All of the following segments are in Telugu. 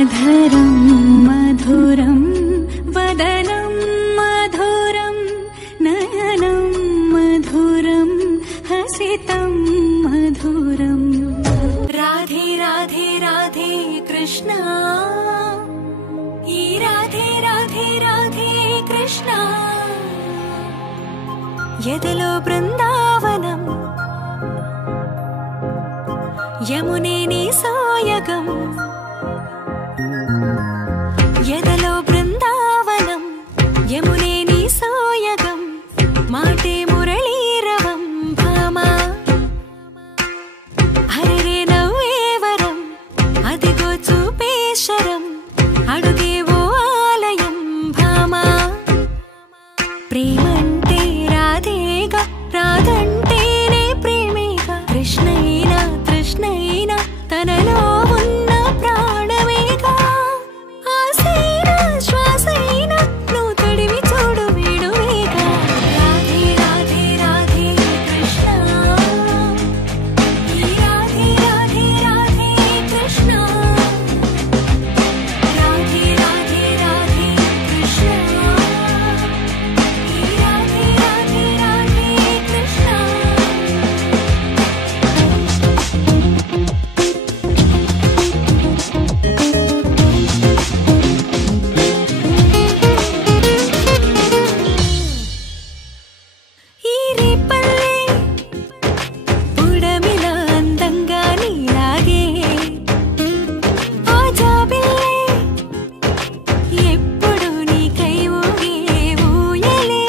अधरं मधुरं वदनं मधुरं नयनं मधुरं हसितं मधुरं। राधे राधे राधे कृष्णा, राधे राधे राधे कृष्णा। यदलो बृंदावनं यमुने नी सोयगं। यदलो बृंदावनं यमुने नी सोयगं। माटे मुरळीरवं भामा हरे नव्वेवरं। अदिगो चूपेशरं अडुगेवो आलयं भामा। प्रेमंटे राधेगा, राधंटेने प्रेमेगा। कृष्णैना तृष्णैना तनलो उन्न प्राणमेगा। आसैना श्वासैना నువ్వు తడివి చూడు వేడువేగా। రాధే రాధే రాధే కృష్ణ, ఈ రాధే రాధే రాధే కృష్ణ। రాధే రాధే రాధే కృష్ణ, ఈ రాధే రాధే రాధే కృష్ణ। ఈ రేపల్లె పుడమిలా అందంగా నీలాగే। ఆ జాబిల్లే ఎప్పుడు నీకై ఊగే ఊయలే।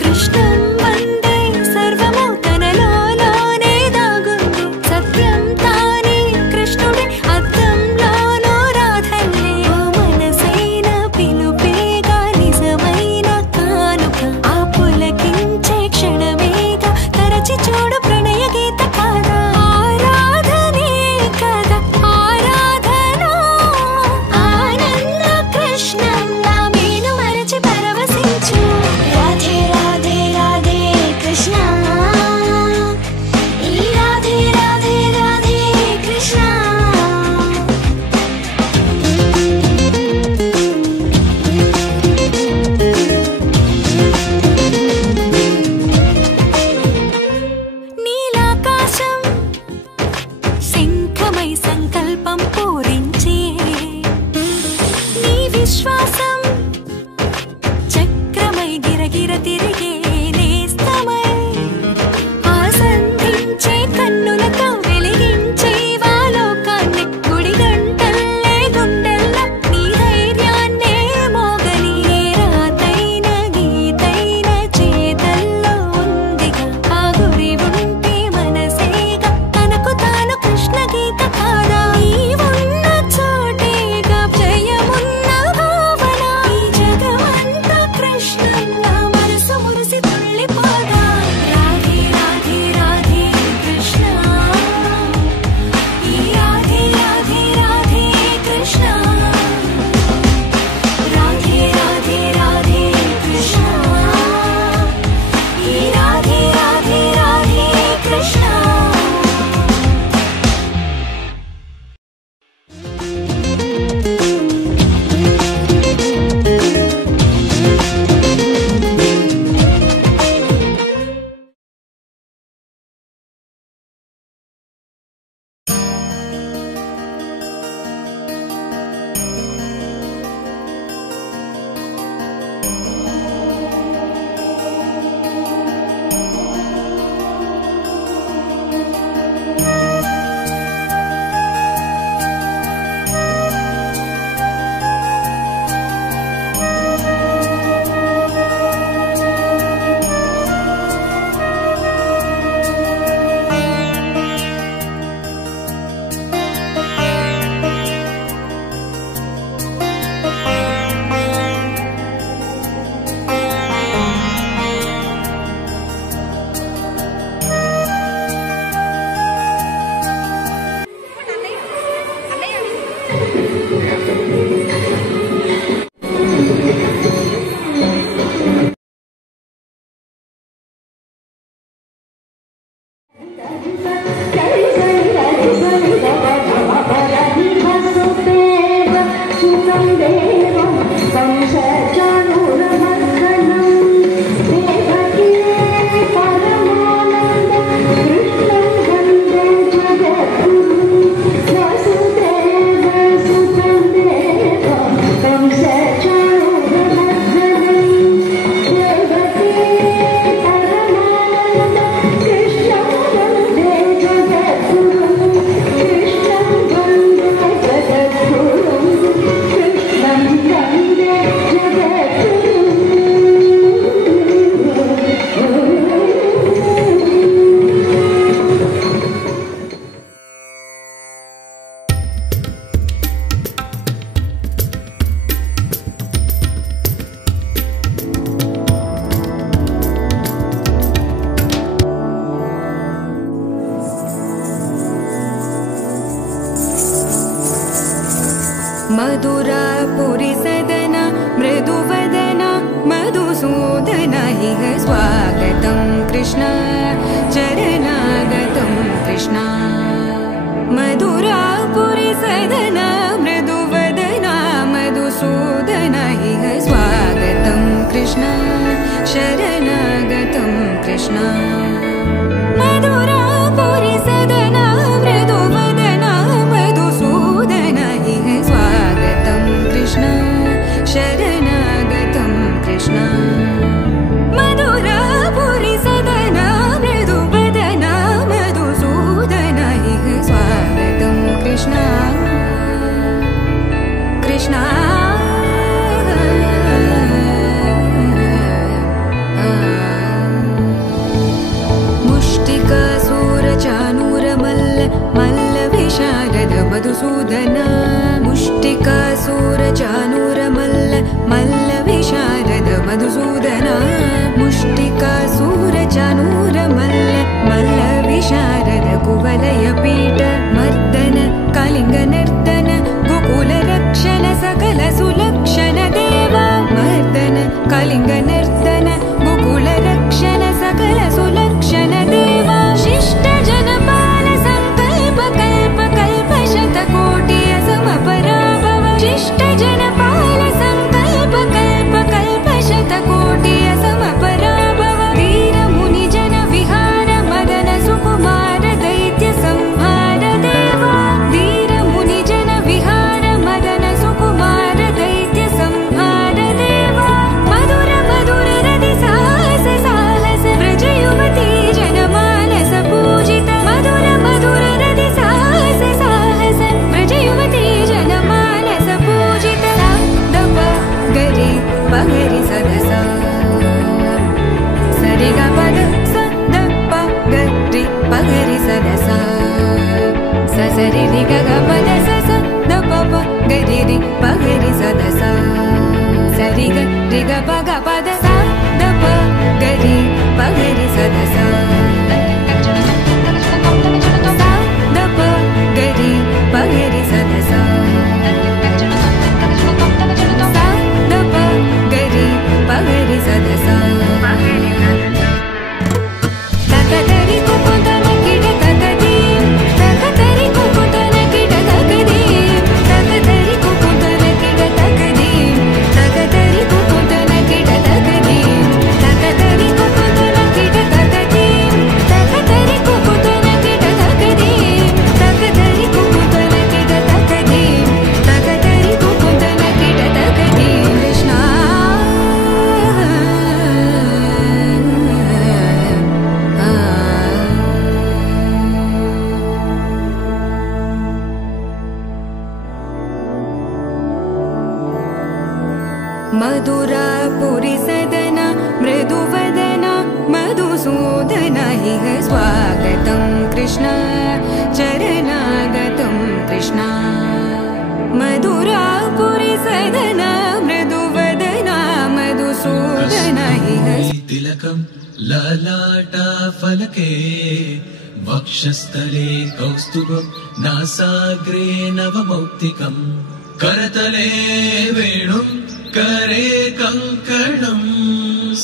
కృష్ణం వందే సర్వము తనలోనే దాగుంది। సత్యం తానే కృష్ణుడే అద్దంలోనూ రాధల్లే। ఓ మనసైన పిలుపేగా నిజమైన కానుక। ఆ పులకించే క్షణమేగా తరచి చూడు ప్రణయ గీత కాదా। ఆరాధనే కదా ఆరాధన। ఆనంద కృష్ణంలా మేను మరచి పరవశించు। రాధే రాధే రాధే కృష్ణ, ఈ రాధే రాధే రాధే కృష్ణ। నీలాకాశం శంఖమై సంకల్పం పూరించే। నీ విశ్వాసం చక్రమై గిరగిర తిరిగే నేస్తమై। ఆసంధించే కన్నులతో వెలిగించే వాలోకాన్ని। గుడి గంటల్లే గుండెల్లో నీ ధైర్యాన్నే మోగని। ఏ రాతైన గీతైన చేతల్లో ఉందిగా। ఆ గురి ఉంటే మనసేగా తనకు తాను కృష్ణ గీత కాదా। నీవున్న చోటేగా జయమున్న భావన। ఈ జగమంతా కృష్ణంలా మనసు మురిసి తుళ్ళిపోగా। రాధే రాధే రాధే కృష్ణ, ఈ రాధే రాధే రాధే కృష్ణ। రాధే రాధే రాధే కృష్ణ, ఈ Radhe Radhe Radhe Krishna. Jai Jai Radhe Radhe Radhe Radhe Radhe Radhe मधुरापुरी सदन मृदुवदन मधुसूदन इह स्वागतं कृष्ण चरणागतं कृष्ण मधुरापुरी सदन मृदुवदन मधुसूदन इह स्वागतं कृष्ण शरणागतं कृष्ण मधुरापुरी सदन मृदुवदन मधुसूदन इह स्वागतं कृष्ण शरणागतं कृष्ण मधुरापुरी सदन मृदुवदन मधुसूदन इह स्वागतं कृष्ण कृष्ण चानूरमल्ल मल्लविशारद मधुसूदन मुष्टिकासूरचानूरमल्ल मल्लविशारद मधुसूदन मुष्टिकासूरचानूरमल्ल मल्लविशारद कुवलयपीठ मर्दन कलिङ्गनर्दन गोकुलरक्षण सकल सुलक्षण देवा मर्दन कलिङ्गनर्दन गोकुलरक्षण सकल सुलक्षण देवा शिष्ट जनपाल संकल्प कल्प कल्प शतकोटि असमपराभव शिष्ट जनपाल संकल्प कल्प कल्प शतकोटि असमपराभव वीर मुनि जन विहार मदन सुकुमार दैत्य संहार देवा वीर मुनि जन विहार मदन सुकुमार दैत्य संहार देवा मधुर मधुर रति साहस साहस व्रज युवती जनमानस पूजित मधुर मधुर रति साहस साहस व्रज युवती जनमानस पूजित दप गरि पगरि सदस सरि ग पद स द प गरि पगरि सदस स सरि रि ग ग पद स स द प प गरि रि पगरि सदस सरि ग रि ग प ग पद स द प गरि पगरि सदस द प गरि पगरि सदस द प गरि पगरि सदस तकतरि कुकुतन किट तकदी तकतरि कुकुतन किट तकदी तकतरि कुकुतन किट तकदी तकतरि कुकुतन किट तकदी तकतरि कुकुतन किट तकदी तकतरि कुकुतन किट तकदी तकतरि कुकुतन किट तकदी तकतरि कुकुतन किट तकदी कृष्ण मधुरापुरी सदन मृदुवदन मधुसूदन इह स्वागतं कृष्ण चरणागतं कृष्ण मधुरापुरी सदन मृदुवदन मधुसूदन इह तिलकं ललाटफलके वक्षस्थले कौस्तुभं नासाग्रे नवमौक्तिकम् करतले वेणुं करे कङ्कणं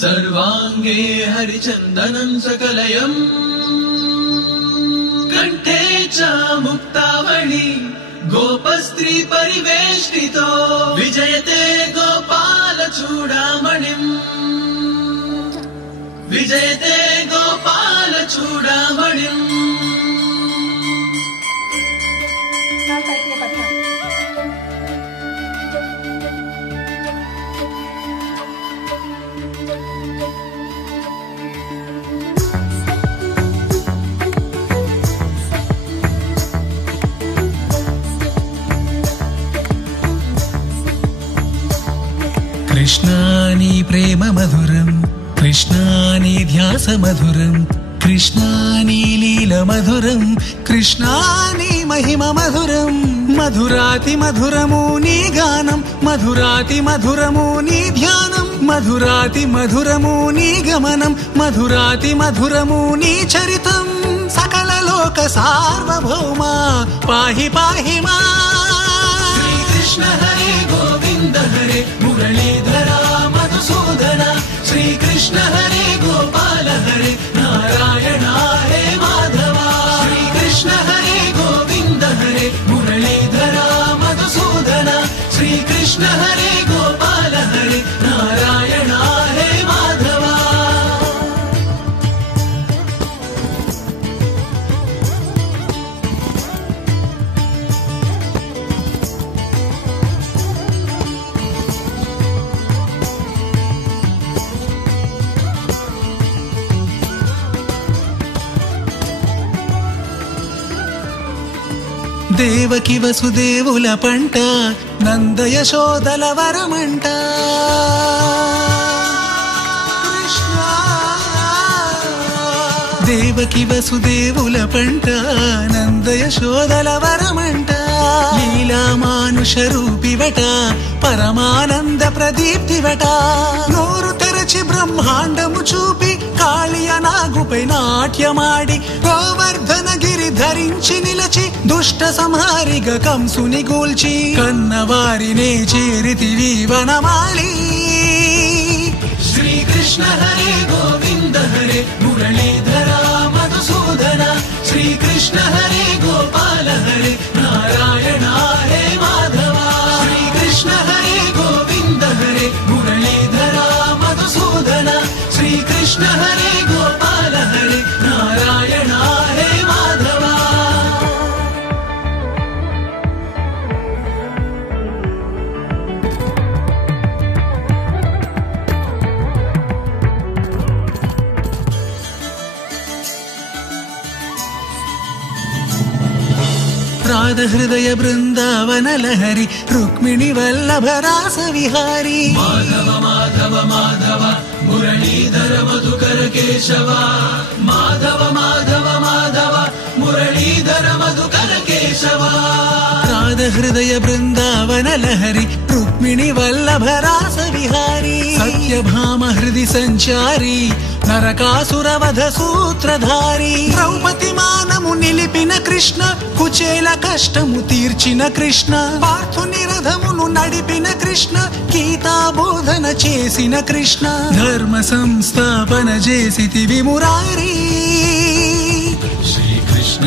सर्वाङ्गे हरिचन्दनं सकलयम् कण्ठे च मुक्तावळि गोपस्त्री परिवेष्टितो विजयते गोपालचूडामणिम् विजयते गोपालचूडामणिम् कृष्णानि प्रेम मधुरम् कृष्णानि ध्यास मधुरम् कृष्णानि लील मधुरम् कृष्णानि महिम मधुरम् मधुराति मधुरमूनि गानम् मधुराति मधुरमूनि ध्यानम् मधुराति मधुरमूनि गमनम् मधुराति मधुरमूनि चरितम् सकल लोक सार्वभौमा पाहि पाहि मा श्री कृष्ण శ్రీకృష్ణ హరే గోపాల హరే నారాయణ హరే మాధవ. దేవకి వసుదేవుల పంట నంద యశోదల వరమంట. కృష్ణ దేవకి వసుదేవుల పంట నంద యశోదల వరమంట. లీలా మానుష రూపివట పరమానంద ప్రదీప్తివట. నోరు తెరచి బ్రహ్మాండము చూపి కాళియ నాగుపై నాట్యమాడి గోవర్ధన గిరి ధరించి నిలచి దుష్ట సంహారిగా కంసుని గూల్చి కన్నవారినే చేరితివి వనమాలి. శ్రీకృష్ణ హరే గోవింద హరే మురళీధర మధుసూదన. శ్రీకృష్ణ హరే గోపాల హరే నారాయణ హరే మాధవ. శ్రీకృష్ణ హరే గోవింద హరే మురళీధర మధుసూదన. శ్రీకృష్ణ హరే గోపాల హరే నారాయణ హరే మాధవ. రాధ హృదయ బృందావన లహరి రుక్మిణి వల్లభ రాస విహారీ. మాధవ మాధవ మాధవ మురళీధర మధుకర కేశవ. మాధవ మాధవ మాధవ మురళీధర మధుకర కేశవ. రాధ హృదయ బృందావన లహరి రుక్మిణి వల్లభ రాస విహారీ. సత్యభామ హృది సంచారి నరకాసురవధ సూత్రధారి. ద్రౌపది మానము నిలిపిన కృష్ణ కుచేల కష్టము తీర్చిన కృష్ణ. పార్థుని రథమును నడిపిన కృష్ణ గీతా బోధన చేసిన కృష్ణ. ధర్మ సంస్థాపన చేసితివి మురారి. శ్రీకృష్ణ